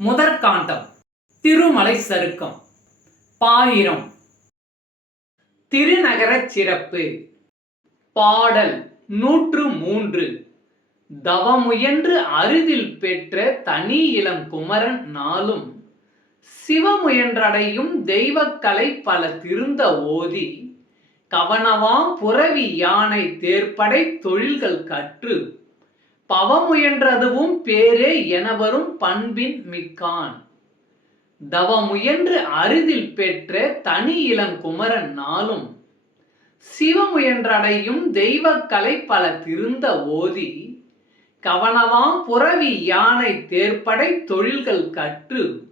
முதற்காண்டம் திருமலை சருக்கம் பாயிரம். திருநகரச் சிறப்பு பாடல் நூற்று மூன்று. தவமுயன்று அருகில் பெற்ற தனி இளம் குமரன் நாளும் சிவமுயன்றடையும் தெய்வக்கலை பல திருந்த ஓதி கவனவாம் புறவி யானை தேர்ப்படை தொழில்கள் கற்று பவமுயன்றதுவும் பேரே எனவரும் பண்பின் மிக்கான். தவமுயன்று அரிதில் பெற்ற தனி இளங்குமரன் நாளும். சிவமுயன்றடையும் தெய்வக்கலை பல திருந்த ஓதி கவனவாம் புறவி யானை தேர்ப்படை தொழில்கள் கற்று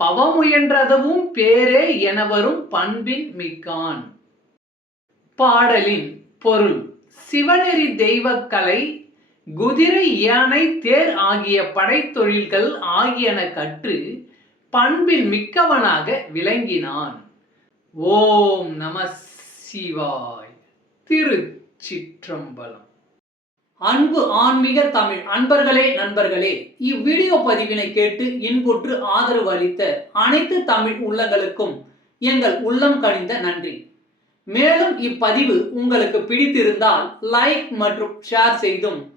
பவமுயன்றதுவும் பேரே எனவரும் பண்பின் மிக்கான். பாடலின் பொருள் சிவநெறி தெய்வக்கலை குதிரை யானை தேர் ஆகிய படைத்தொழில்கள் ஆகியன கற்று பண்பில் மிக்கவனாக விளங்கினான். ஓம் நம சிவாய். திருச்சிற்றம்பலம். அன்பு ஆன்மீக தமிழ் அன்பர்களே நண்பர்களே இவ்வீடியோ பதிவினை கேட்டு இன்புற்று ஆதரவு அளித்த அனைத்து தமிழ் உள்ளங்களுக்கும் எங்கள் உள்ளம் கனிந்த நன்றி. மேலும் இப்பதிவு உங்களுக்கு பிடித்திருந்தால் லைக் மற்றும் ஷேர் செய்தும்